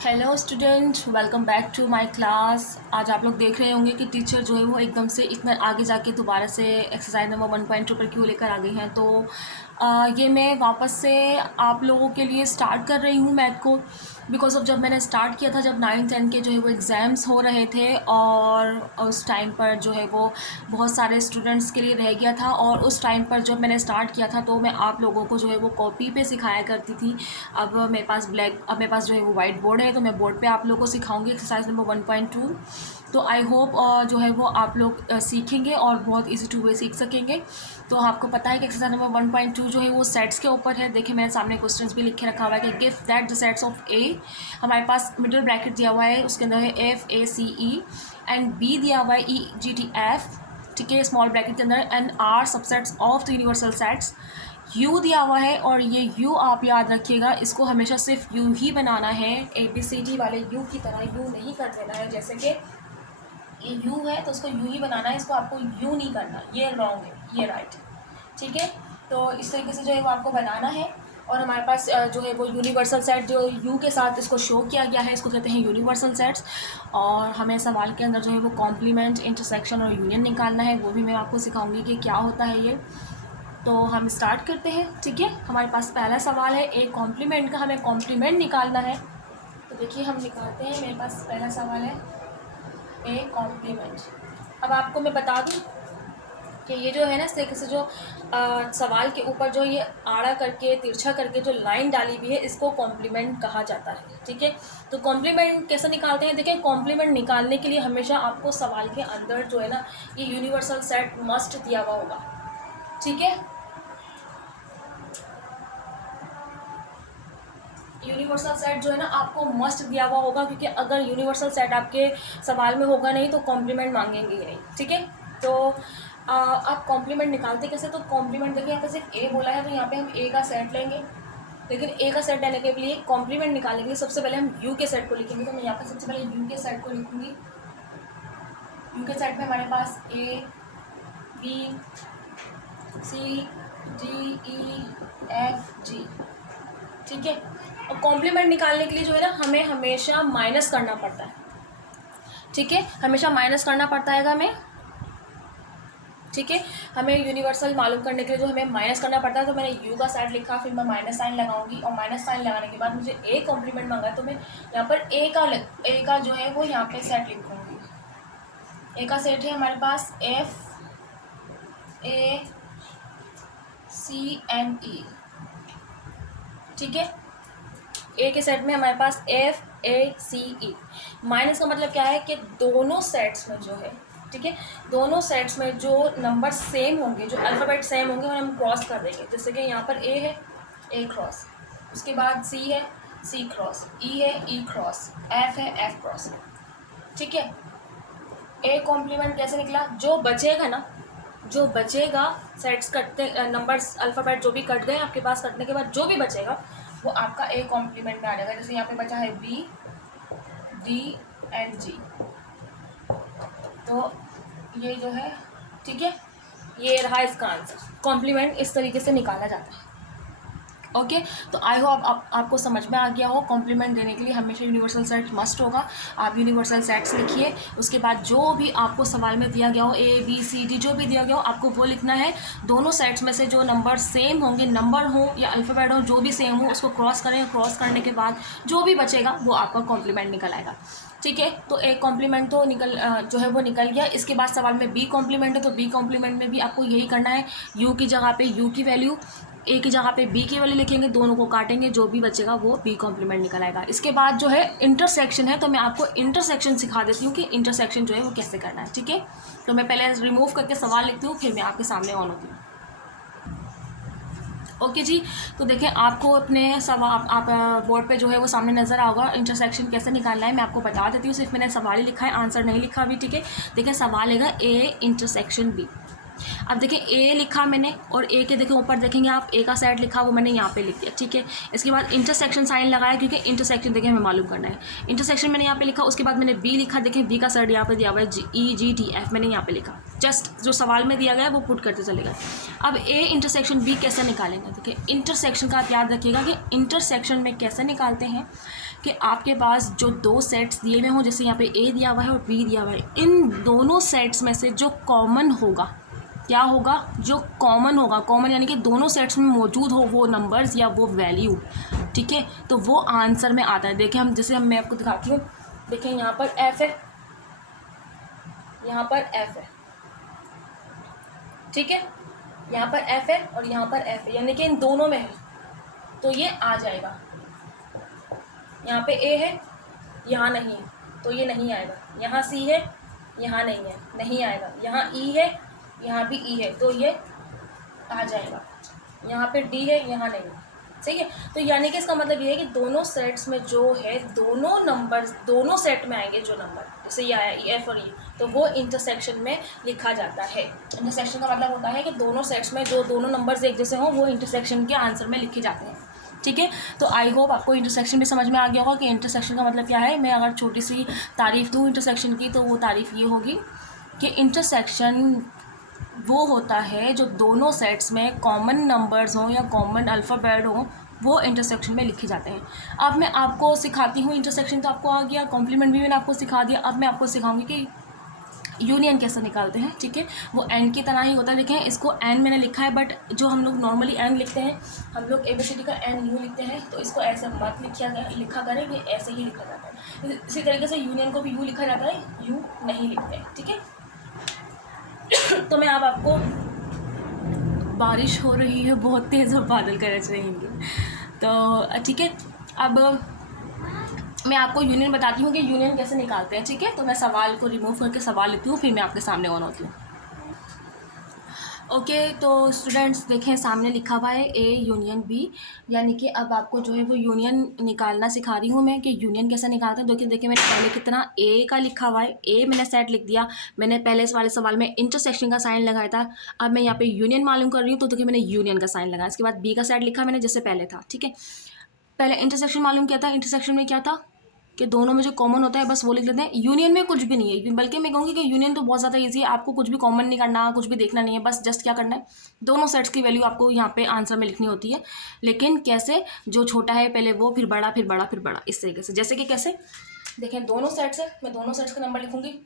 Hello student, welcome back to my class. आज आप लोग देख रहे होंगे कि टीचर जो है वो एकदम से इतना आगे जाके दोबारा से एक्सरसाइज नंबर 1.2 पर क्यों लेकर आ गई हैं। तो ये मैं वापस से आप लोगों के लिए स्टार्ट कर रही हूँ मैथ को, बिकॉज ऑफ जब मैंने स्टार्ट किया था, जब 9-10 के जो है वो एग्ज़ाम्स हो रहे थे और उस टाइम पर जो है वो बहुत सारे स्टूडेंट्स के लिए रह गया था। और उस टाइम पर जब मैंने स्टार्ट किया था तो मैं आप लोगों को जो है वो कॉपी पे सिखाया करती थी। अब मेरे पास जो है वो वाइट बोर्ड है, तो मैं बोर्ड पे आप लोगों को सिखाऊंगी एक्सरसाइज नंबर 1.2। तो आई होप जो है वो आप लोग सीखेंगे और बहुत इजी टू वे सीख सकेंगे। तो आपको पता है कि एक्सरसाइज नंबर 1.2 जो है वो सेट्स के ऊपर है। देखिए मेरे सामने क्वेश्चंस भी लिखे रखा हुआ है कि give that the sets of A. हमारे पास मिडिल ब्रैकेट दिया हुआ है, उसके अंदर है F A C E, and B दिया हुआ है ई जी टी एफ, ठीक है, स्मॉल ब्रैकेट के अंदर, and are subsets of the universal sets. U दिया हुआ है और ये यू आप याद रखिएगा, इसको हमेशा सिर्फ यू ही बनाना है, ए बी सी डी वाले यू की तरह यू नहीं कर देना है। जैसे कि ये यू है तो उसको यू ही बनाना है, इसको आपको यू नहीं करना, ये रॉन्ग है, ये राइट है, ठीक है। तो इस तरीके से जो है वो आपको बनाना है। और हमारे पास जो है वो यूनिवर्सल सेट जो यू के साथ इसको शो किया गया है, इसको कहते हैं यूनिवर्सल सेट्स। और हमें सवाल के अंदर जो है वो कॉम्प्लीमेंट, इंटरसेक्शन और यूनियन निकालना है, वो भी मैं आपको सिखाऊंगी कि क्या होता है ये। तो हम स्टार्ट करते हैं, ठीक है। हमारे पास पहला सवाल है ए कॉम्प्लीमेंट का, हमें कॉम्प्लीमेंट निकालना है। तो देखिए हम निकालते हैं, मेरे पास पहला सवाल है ए कॉम्प्लीमेंट। अब आपको मैं बता दूं कि ये जो है ना, इस तरीके से जो सवाल के ऊपर जो ये आड़ा करके तिरछा करके जो लाइन डाली हुई है, इसको कॉम्प्लीमेंट कहा जाता है, ठीक है। तो कॉम्प्लीमेंट कैसे निकालते हैं? देखिए कॉम्प्लीमेंट निकालने के लिए हमेशा आपको सवाल के अंदर जो है ना, ये यूनिवर्सल सेट मस्ट दिया हुआ होगा, ठीक है। यूनिवर्सल सेट जो है ना आपको मस्ट दिया हुआ होगा, क्योंकि अगर यूनिवर्सल सेट आपके सवाल में होगा नहीं तो कॉम्प्लीमेंट मांगेंगे ही नहीं, ठीक है। तो आप कॉम्प्लीमेंट निकालते कैसे? तो कॉम्प्लीमेंट देखिए यहाँ पे सिर्फ ए बोला है, तो यहाँ पे हम ए का सेट लेंगे। लेकिन ए का सेट लेने के लिए कॉम्प्लीमेंट निकालने के लिए सबसे पहले हम यू के सेट को लिखेंगे। तो मैं यहाँ पे सबसे पहले यू के सेट को लिखूँगी। यू के सेट में हमारे पास A B C D E F G, ठीक है। और कॉम्प्लीमेंट निकालने के लिए जो है ना, हमें हमेशा माइनस करना पड़ता है, ठीक है, हमेशा माइनस करना पड़ता है हमें, ठीक है। हमें यूनिवर्सल मालूम करने के लिए जो हमें माइनस करना पड़ता है। तो मैंने यू का साइड लिखा, फिर मैं माइनस साइन लगाऊंगी, और माइनस साइन लगाने के बाद मुझे ए कॉम्प्लीमेंट मांगा, तो मैं यहाँ पर ए का जो है वो यहाँ पे सेट लिखूँगी। ए का सेट है हमारे पास F A C N E, ठीक है। ए के सेट में हमारे पास F A C E. Minus का मतलब क्या है कि दोनों सेट्स में जो है, ठीक है, दोनों सेट्स में जो नंबर सेम होंगे, जो अल्फ़ाबेट सेम होंगे, उन्हें हम क्रॉस कर देंगे। जैसे कि यहाँ पर ए है, ए क्रॉस, उसके बाद सी है, सी क्रॉस, ई है, ई क्रॉस, एफ है, एफ क्रॉस, ठीक है। ए कॉम्प्लीमेंट कैसे निकला? जो बचेगा ना, जो बचेगा सेट्स कटते, नंबर्स अल्फ़ाबेट जो भी कट गए आपके पास, कटने के बाद जो भी बचेगा वो आपका ए कॉम्प्लीमेंट में आ जाएगा। जैसे यहाँ पे बचा है बी डी एंड जी, तो ये जो है, ठीक है, ये रहा इसका आंसर। कॉम्प्लीमेंट इस तरीके से निकाला जाता है, ओके। तो आई होप आपको समझ में आ गया हो। कॉम्प्लीमेंट देने के लिए हमेशा यूनिवर्सल सेट मस्ट होगा। आप यूनिवर्सल सेट्स लिखिए, उसके बाद जो भी आपको सवाल में दिया गया हो, ए बी सी डी जो भी दिया गया हो, आपको वो लिखना है। दोनों सेट्स में से जो नंबर सेम होंगे, नंबर हो या अल्फ़ाबेट हो, जो भी सेम हो, उसको क्रॉस करें। क्रॉस करने के बाद जो भी बचेगा वो आपका कॉम्प्लीमेंट निकल आएगा, ठीक है। तो एक कॉम्प्लीमेंट तो जो है वो निकल गया। इसके बाद सवाल में बी कॉम्प्लीमेंट है, तो बी कॉम्प्लीमेंट में भी आपको यही करना है। यू की जगह पे यू की वैल्यू, ए की जगह पे बी की वैल्यू लिखेंगे, दोनों को काटेंगे, जो भी बचेगा वो बी कॉम्प्लीमेंट निकल आएगा। इसके बाद जो है इंटरसेक्शन है, तो मैं आपको इंटरसेक्शन सिखा देती हूँ कि इंटरसेक्शन जो है वो कैसे करना है, ठीक है। तो मैं पहले रिमूव करके सवाल लिखती हूँ, फिर मैं आपके सामने ऑन होती हूँ, ओके जी। तो देखें आपको अपने सवाल, आप बोर्ड पे जो है वो सामने नज़र आओगा। इंटरसेक्शन कैसे निकालना है मैं आपको बता देती हूँ। सिर्फ मैंने सवाल ही लिखा है, आंसर नहीं लिखा अभी, ठीक है। देखें सवाल है ए इंटरसेक्शन बी। अब देखिए ए लिखा मैंने, और ए के देखें ऊपर देखेंगे आप, ए का सेट लिखा वो मैंने यहाँ पे लिख दिया, ठीक है। इसके बाद इंटरसेक्शन साइन लगाया, क्योंकि इंटरसेक्शन देखें हमें मालूम करना है। इंटरसेक्शन मैंने यहाँ पे लिखा, उसके बाद मैंने बी लिखा, देखें बी का सेट यहाँ पे दिया हुआ है ई जी टी एफ, मैंने यहाँ पे लिखा। जस्ट जो सवाल में दिया गया है वो पुट करते चले गए। अब ए इंटरसेक्शन बी कैसे निकालेंगे? देखिए इंटरसेक्शन का आप याद रखिएगा कि इंटरसेक्शन में कैसे निकालते हैं कि आपके पास जो दो सेट्स दिए हुए हों, जैसे यहाँ पे ए दिया हुआ है और बी दिया हुआ है, इन दोनों सेट्स में से जो कॉमन होगा, क्या होगा, जो कॉमन होगा, कॉमन यानी कि दोनों सेट्स में मौजूद हो वो नंबर्स या वो वैल्यू, ठीक है, तो वो आंसर में आता है। देखिए हम जैसे मैं आपको दिखाती हूँ, देखिए यहाँ पर एफ है, यहाँ पर एफ है, ठीक है, यहाँ पर एफ है और यहाँ पर एफ है, यानी कि इन दोनों में है, तो ये आ जाएगा। यहाँ पे ए है, यहाँ नहीं है, तो ये नहीं आएगा। यहाँ सी है, यहाँ नहीं है, नहीं आएगा। यहाँ ई है, यहाँ भी ई है, तो ये आ जाएगा। यहाँ पे डी है, यहाँ नहीं है, सही है। तो यानी कि इसका मतलब ये है कि दोनों सेट्स में जो है, दोनों नंबर्स दोनों सेट में आएंगे जो नंबर, जैसे ये आया ई एफ और ई, तो वो इंटरसेक्शन में लिखा जाता है। इंटरसेक्शन का मतलब होता है कि दोनों सेट्स में जो दोनों नंबर्स एक जैसे हों वो इंटरसेक्शन के आंसर में लिखे जाते हैं, ठीक है। तो आई होप आपको इंटरसेक्शन भी समझ में आ गया होगा कि इंटरसेक्शन का मतलब क्या है। मैं अगर छोटी सी तारीफ़ दूँ इंटरसेक्शन की, तो वो तारीफ़ ये होगी कि इंटरसेक्शन वो होता है जो दोनों सेट्स में कॉमन नंबर्स हों या कॉमन अल्फ़ाबेट हों, वो इंटरसेक्शन में लिखे जाते हैं। अब मैं आपको सिखाती हूँ, इंटरसेक्शन तो आपको आ गया, कॉम्प्लीमेंट भी मैंने आपको सिखा दिया। अब मैं आपको सिखाऊंगी कि यूनियन कैसे निकालते हैं, ठीक है। वो एन की तरह ही होता है। देखें इसको एन मैंने लिखा है, बट जो हम लोग नॉर्मली एन लिखते हैं, हम लोग ABCD का एन यू लिखते हैं, तो इसको ऐसे मत लिखा करें, ये ऐसे ही लिखा जाता है। इसी तरीके से यूनियन को भी यू लिखा जाता है, यू नहीं लिखते हैं, ठीक है। तो मैं अब आपको, बारिश हो रही है बहुत तेज़ और बादल गरज रहेंगे, तो ठीक है। अब मैं आपको यूनियन बताती हूँ कि यूनियन कैसे निकालते हैं, ठीक है। तो मैं सवाल को रिमूव करके सवाल लिखती हूँ, फिर मैं आपके सामने ऑन होती हूँ। ओके तो स्टूडेंट्स देखें सामने लिखा हुआ है ए यूनियन बी, यानी कि अब आपको जो है वो यूनियन निकालना सिखा रही हूँ मैं कि यूनियन कैसे निकालते हैं। देखिए मैंने पहले कितना ए का लिखा हुआ है, ए मैंने सेट लिख दिया। मैंने पहले इस वाले सवाल में इंटरसेक्शन का साइन लगाया था, अब मैं यहाँ पे यूनियन मालूम कर रही हूँ, तो देखिए मैंने यूनियन का साइन लगाया। इसके बाद बी का सेट लिखा मैंने जैसे पहले था, ठीक है। पहले इंटरसेक्शन मालूम किया था, इंटरसेक्शन में क्या था कि दोनों में जो कॉमन होता है बस वो लिख लेते हैं। यूनियन में कुछ भी नहीं है, बल्कि मैं कहूँगी कि यूनियन तो बहुत ज़्यादा इजी है, आपको कुछ भी कॉमन नहीं करना, कुछ भी देखना नहीं है, बस जस्ट क्या करना है, दोनों सेट्स की वैल्यू आपको यहाँ पे आंसर में लिखनी होती है। लेकिन कैसे, जो छोटा है पहले वो, फिर बड़ा, फिर बड़ा, फिर बड़ा, इस तरीके से। जैसे कि कैसे, देखें दोनों सेट्स है, मैं दोनों सेट्स का नंबर लिखूँगी।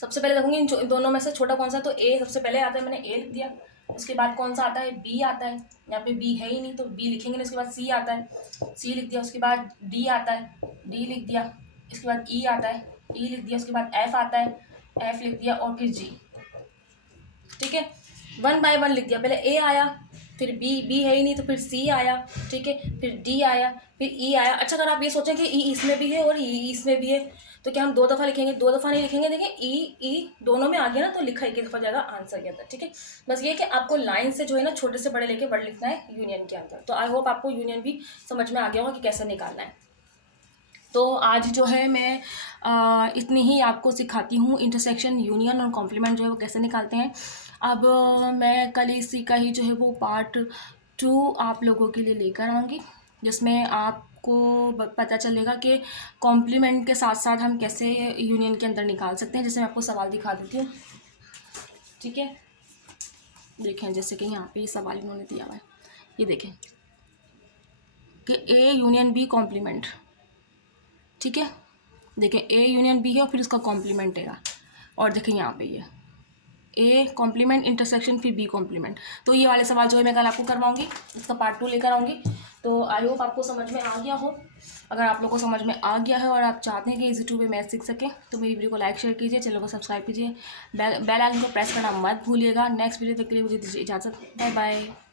सबसे पहले देखूँगी इन दोनों में से छोटा कौन सा, तो ए सबसे पहले आता है, मैंने ए लिख दिया। उसके बाद कौन सा आता है, बी आता है, यहाँ पे बी है ही नहीं तो बी लिखेंगे नहीं। उसके बाद सी आता है, सी लिख दिया। उसके बाद डी आता है, डी लिख दिया। इसके बाद ई आता है, ई लिख दिया। उसके बाद एफ आता है, एफ लिख दिया, और फिर जी, ठीक है। 1 बाय 1 लिख दिया। पहले ए आया, फिर बी है ही नहीं तो फिर सी आया, ठीक है, फिर डी आया, फिर ई आया। अच्छा अगर आप ये सोचें कि ई इसमें भी है और ई इसमें भी है, तो क्या हम 2 दफ़ा लिखेंगे? 2 दफ़ा नहीं लिखेंगे। देखिए ई दोनों में आ गया ना, तो लिखा एक दफ़ा जाएगा आंसर के अंदर, ठीक है। बस ये कि आपको लाइन से जो है ना छोटे से बड़े लेके बड़े लिखना है यूनियन के अंदर। तो आई होप आपको यूनियन भी समझ में आ गया होगा कि कैसे निकालना है। तो आज जो है मैं इतनी ही आपको सिखाती हूँ, इंटरसेक्शन, यूनियन और कॉम्प्लीमेंट जो है वो कैसे निकालते हैं। अब मैं कल इसी का ही जो है वो पार्ट 2 आप लोगों के लिए लेकर आऊँगी, जिसमें आपको पता चलेगा कि कॉम्प्लीमेंट के साथ साथ हम कैसे यूनियन के अंदर निकाल सकते हैं। जैसे मैं आपको सवाल दिखा देती हूँ, ठीक है। देखें जैसे कि यहाँ पे सवाल इन्होंने दिया हुआ है, ये देखें कि ए यूनियन बी कॉम्प्लीमेंट, ठीक है। देखें ए यूनियन बी है और फिर उसका कॉम्प्लीमेंट है, और देखें यहाँ पे ये ए कॉम्प्लीमेंट इंटरसेक्शन फिर बी कॉम्प्लीमेंट। तो ये वाले सवाल जो है मैं कल आपको करवाऊंगी, इसका पार्ट 2 लेकर आऊँगी। तो आई होप आपको समझ में आ गया हो। अगर आप लोगों को समझ में आ गया है और आप चाहते हैं कि इजी टू पे मैथ सीख सकें, तो मेरी वीडियो को लाइक शेयर कीजिए, चैनल को सब्सक्राइब कीजिए, बेल आइकन को प्रेस करना मत भूलिएगा। नेक्स्ट वीडियो तक के लिए मुझे दीजिए इजाज़त, बाय बाय।